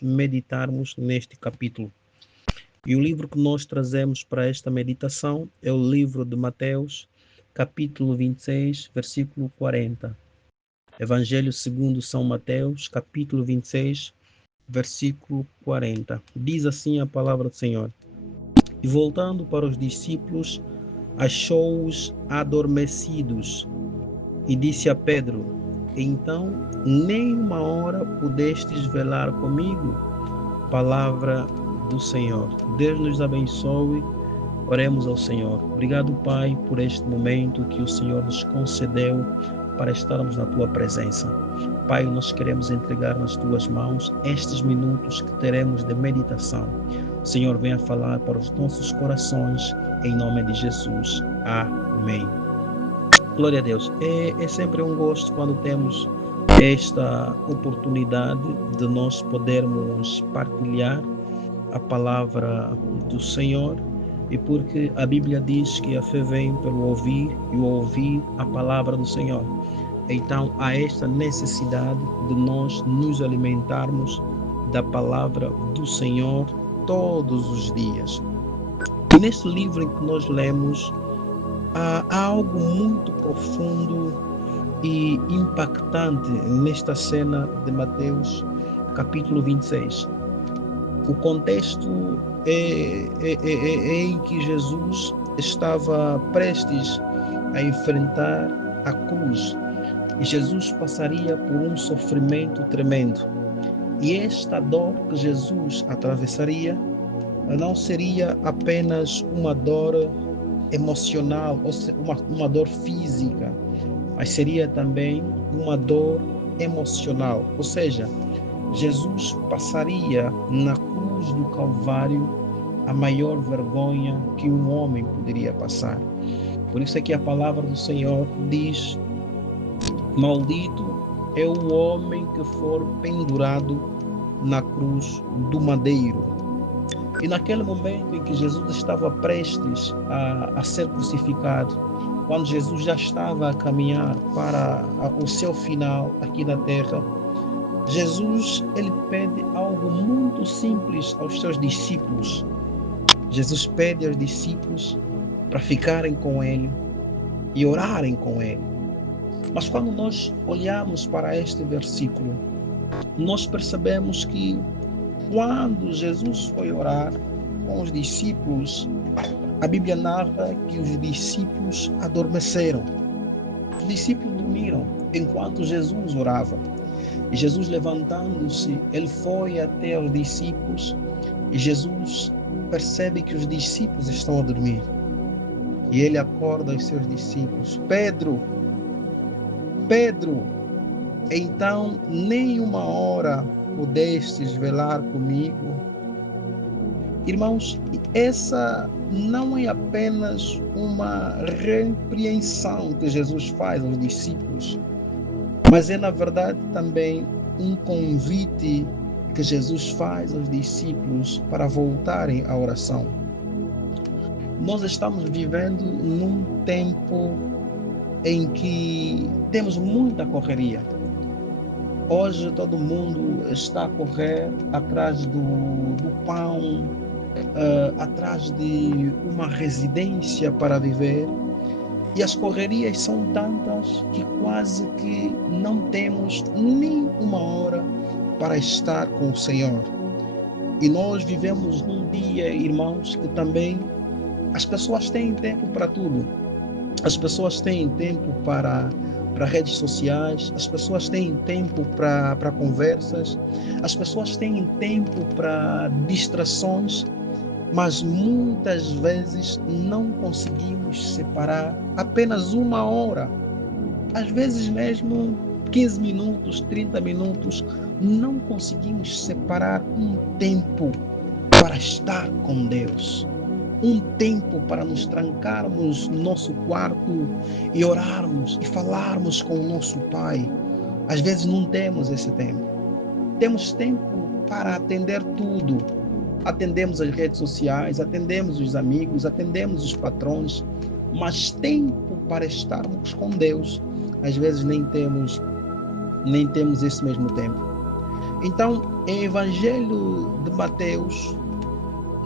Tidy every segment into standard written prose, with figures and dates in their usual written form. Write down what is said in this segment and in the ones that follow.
meditarmos neste capítulo. E o livro que nós trazemos para esta meditação é o livro de Mateus, capítulo 26, versículo 40. Evangelho segundo São Mateus, capítulo 26, versículo 40. Diz assim a palavra do Senhor. E voltando para os discípulos, achou-os adormecidos e disse a Pedro: então, nem uma hora pudestes velar comigo? Palavra do Senhor. Deus nos abençoe. Oremos ao Senhor. Obrigado, Pai, por este momento que o Senhor nos concedeu para estarmos na Tua presença. Pai, nós queremos entregar nas Tuas mãos estes minutos que teremos de meditação. O Senhor venha falar para os nossos corações, em nome de Jesus. Amém. Glória a Deus. É sempre um gosto quando temos esta oportunidade de nós podermos partilhar a palavra do Senhor, e porque a Bíblia diz que a fé vem pelo ouvir e o ouvir a palavra do Senhor. Então há esta necessidade de nós nos alimentarmos da palavra do Senhor todos os dias. E neste livro em que nós lemos, há algo muito profundo e impactante nesta cena de Mateus, capítulo 26. O contexto é em que Jesus estava prestes a enfrentar a cruz. E Jesus passaria por um sofrimento tremendo. E esta dor que Jesus atravessaria não seria apenas uma dor emocional, ou uma dor física, mas seria também uma dor emocional. Ou seja, Jesus passaria na cruz do Calvário a maior vergonha que um homem poderia passar. Por isso é que a palavra do Senhor diz: maldito é o homem que for pendurado na cruz do madeiro. E naquele momento em que Jesus estava prestes a ser crucificado, quando Jesus já estava a caminhar para o seu final aqui na terra, Jesus ele pede algo muito simples aos seus discípulos. Jesus pede aos discípulos para ficarem com ele e orarem com ele. Mas quando nós olhamos para este versículo, nós percebemos que quando Jesus foi orar com os discípulos, a Bíblia narra que os discípulos adormeceram. Os discípulos dormiram enquanto Jesus orava. E Jesus, levantando-se, ele foi até os discípulos e Jesus percebe que os discípulos estão a dormir. E ele acorda os seus discípulos: Pedro, então nem uma hora pudestes velar comigo? Irmãos, essa não é apenas uma repreensão que Jesus faz aos discípulos, mas é na verdade também um convite que Jesus faz aos discípulos para voltarem à oração. Nós estamos vivendo num tempo em que temos muita correria. Hoje todo mundo está a correr atrás do pão, atrás de uma residência para viver. E as correrias são tantas que quase que não temos nem uma hora para estar com o Senhor. E nós vivemos num dia, irmãos, que também as pessoas têm tempo para tudo. As pessoas têm tempo para redes sociais, as pessoas têm tempo para conversas, as pessoas têm tempo para distrações, mas muitas vezes não conseguimos separar apenas uma hora, às vezes mesmo 15 minutos, 30 minutos, não conseguimos separar um tempo para estar com Deus, um tempo para nos trancarmos no nosso quarto e orarmos e falarmos com o nosso Pai. Às vezes não temos esse tempo. Temos tempo para atender tudo. Atendemos as redes sociais, atendemos os amigos, atendemos os patrões, mas tempo para estarmos com Deus, às vezes nem temos esse mesmo tempo. Então, em Evangelho de Mateus,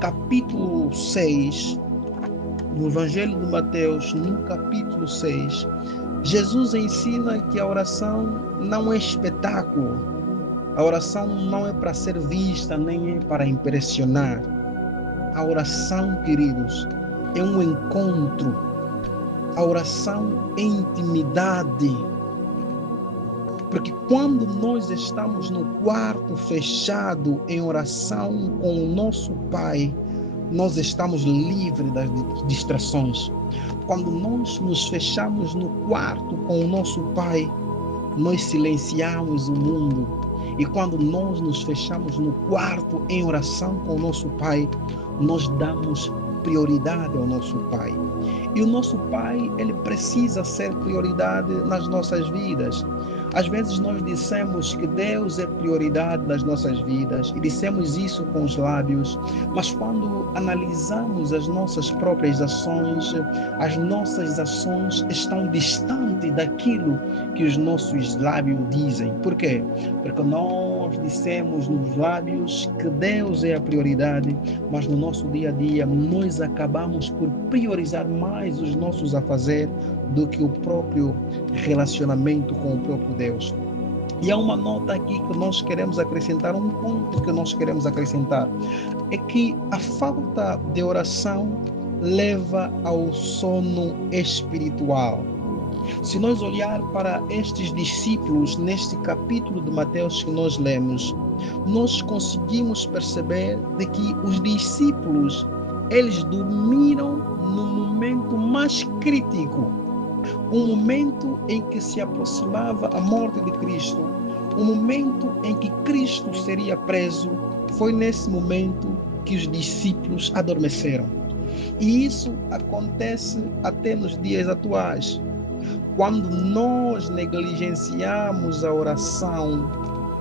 capítulo 6, no Evangelho de Mateus, no capítulo 6, Jesus ensina que a oração não é espetáculo. A oração não é para ser vista, nem é para impressionar. A oração, queridos, é um encontro. A oração é intimidade. Porque quando nós estamos no quarto fechado em oração com o nosso Pai, nós estamos livres das distrações. Quando nós nos fechamos no quarto com o nosso Pai, nós silenciamos o mundo. E quando nós nos fechamos no quarto em oração com o nosso Pai, nós damos prioridade ao nosso Pai. E o nosso Pai, ele precisa ser prioridade nas nossas vidas. Às vezes nós dissemos que Deus é prioridade nas nossas vidas e dissemos isso com os lábios, mas quando analisamos as nossas próprias ações, as nossas ações estão distantes daquilo que os nossos lábios dizem. Por quê? Porque nós dissemos nos lábios que Deus é a prioridade, mas no nosso dia a dia nós acabamos por priorizar mais os nossos afazeres do que o próprio relacionamento com o próprio Deus. E há uma nota aqui que nós queremos acrescentar, um ponto que nós queremos acrescentar, é que a falta de oração leva ao sono espiritual. Se nós olhar para estes discípulos neste capítulo de Mateus que nós lemos, nós conseguimos perceber de que os discípulos, eles dormiram no momento mais crítico, um momento em que se aproximava a morte de Cristo, um momento em que Cristo seria preso. Foi nesse momento que os discípulos adormeceram. E isso acontece até nos dias atuais. Quando nós negligenciamos a oração,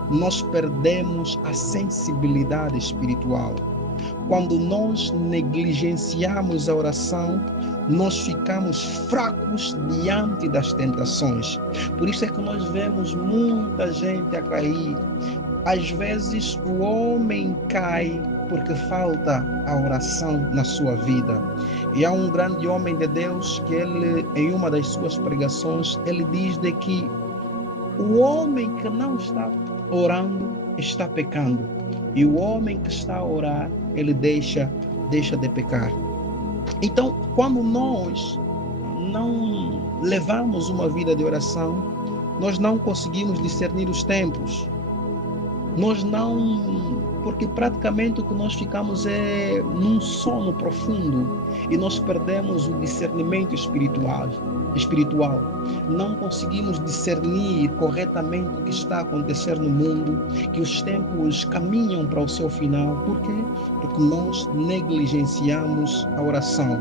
nós perdemos a sensibilidade espiritual. Quando nós negligenciamos a oração, nós ficamos fracos diante das tentações. Por isso é que nós vemos muita gente a cair. Às vezes o homem cai porque falta a oração na sua vida. E há um grande homem de Deus que ele, em uma das suas pregações, ele diz de que o homem que não está orando está pecando. E o homem que está a orar, ele deixa de pecar. Então, quando nós não levamos uma vida de oração, nós não conseguimos discernir os tempos. Porque praticamente o que nós ficamos é num sono profundo e nós perdemos o discernimento espiritual. Não conseguimos discernir corretamente o que está acontecendo no mundo, que os tempos caminham para o seu final. Por quê? Porque nós negligenciamos a oração.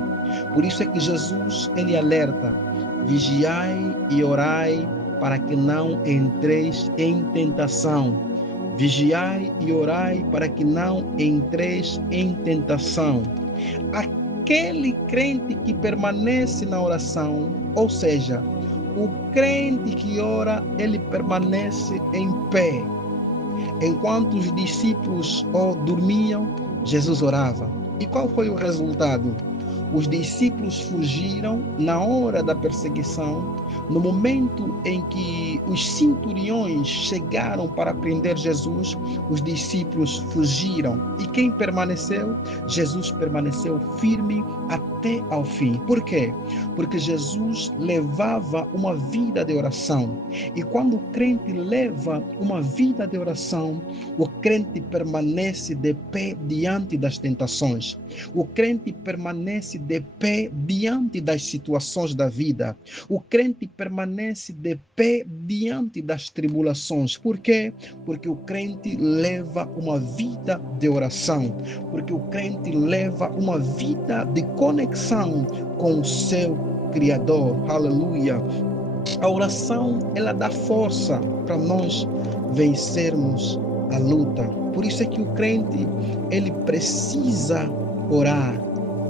Por isso é que Jesus, ele alerta: vigiai e orai para que não entreis em tentação. Vigiai e orai para que não entreis em tentação. Aquele crente que permanece na oração, ou seja, o crente que ora, ele permanece em pé. Enquanto os discípulos dormiam, Jesus orava. E qual foi o resultado? Os discípulos fugiram na hora da perseguição. No momento em que os centuriões chegaram para prender Jesus, os discípulos fugiram. E quem permaneceu? Jesus permaneceu firme até ao fim. Por quê? Porque Jesus levava uma vida de oração. E quando o crente leva uma vida de oração, o crente permanece de pé diante das tentações. O crente permanece de pé diante das situações da vida. O crente permanece de pé diante das tribulações. Por quê? Porque o crente leva uma vida de oração. Porque o crente leva uma vida de conexão com o seu Criador. Aleluia! A oração, ela dá força para nós vencermos a luta. Por isso é que o crente, ele precisa orar.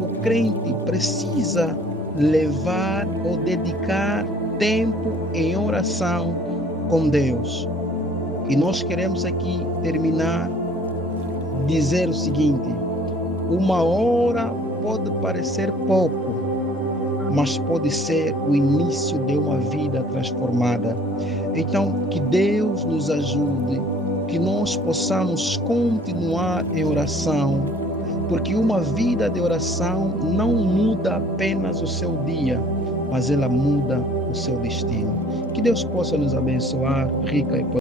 O crente precisa levar ou dedicar tempo em oração com Deus. E nós queremos aqui terminar, dizer o seguinte: uma hora pode parecer pouco, mas pode ser o início de uma vida transformada. Então, que Deus nos ajude, que nós possamos continuar em oração, porque uma vida de oração não muda apenas o seu dia, mas ela muda o seu destino. Que Deus possa nos abençoar rica e